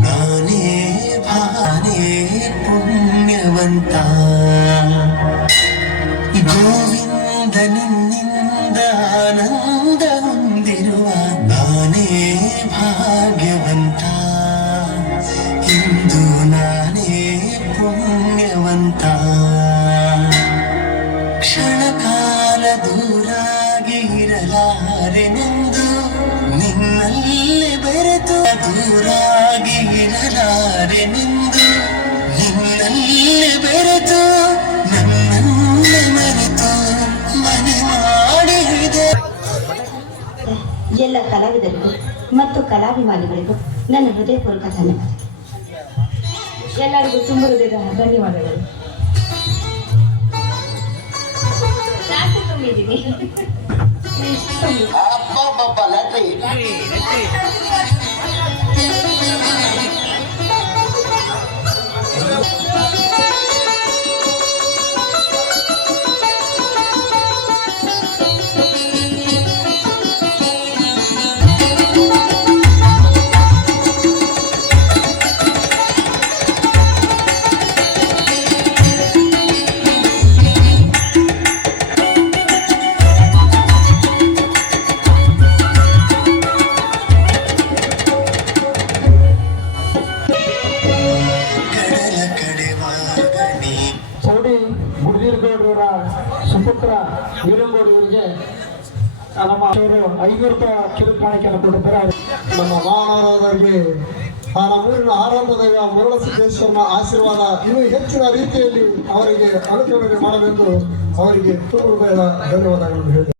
ನಾನೇ ಭಾನೇ ಪುಣ್ಯವಂತ. ಗೋವಿಂದ ಹೊಂದಿರುವ ನಾನೇ ಭಾಗ್ಯವಂತ. ಇಂದು ನಾನೇ ಪುಣ್ಯವಂತ. ಕ್ಷಣಕಾಲ ದೂರಾಗಿ ಇರಲಾರೆನೆಂದು ದೂರಾಗಿ ಇರಲಾರೆನೆಂದು ನಿನ್ನಲ್ಲಿ ಬೆರೆತು ನನ್ನನ್ನೇ ಮರೆತು ಮನೆ ಮಾಡಿದೆ ಎಲ್ಲ ಕಲಾವಿದರಿಗೂ ಮತ್ತು ಕಲಾಭಿಮಾನಿಗಳಿಗೂ ನನ್ನ ಹೃದಯಪೂರ್ವಕ ಧನ್ಯವಾದ. ಎಲ್ಲರಿಗೂ ತುಂಬ ಹೃದಯದ ಧನ್ಯವಾದಗಳು. ತುಂಬಿದ್ದೀನಿ. ತುಂಬಿದ್ದೀನಿ. ಅಬ್ಬಬ್ಬಬ್ಬ ಲಾಟ್ರಿ. ಗುಡ್ದೀರ್ಗೌಡರ ಸುಪುತ್ರ ವೀರಂಗೌಡ ನಮ್ಮ ಅವರು ಐನೂರು ರೂಪಾಯಿ ಕಿರು ಕಾಣಿಕೆಯನ್ನು ಕೊಟ್ಟಿದ್ದಾರೆ. ನಮ್ಮ ಮಹಾರಾಜರಿಗೆ ಆ ನಮ್ಮೂರಿನ ಮರಳ ಸಿದ್ದೇಶ್ವರನ ಆಶೀರ್ವಾದ ಇನ್ನೂ ಹೆಚ್ಚಿನ ರೀತಿಯಲ್ಲಿ ಅವರಿಗೆ ಅನುಕರಣೆ ಮಾಡಬೇಕು. ಅವರಿಗೆ ಧನ್ಯವಾದಗಳನ್ನು ಹೇಳಿ.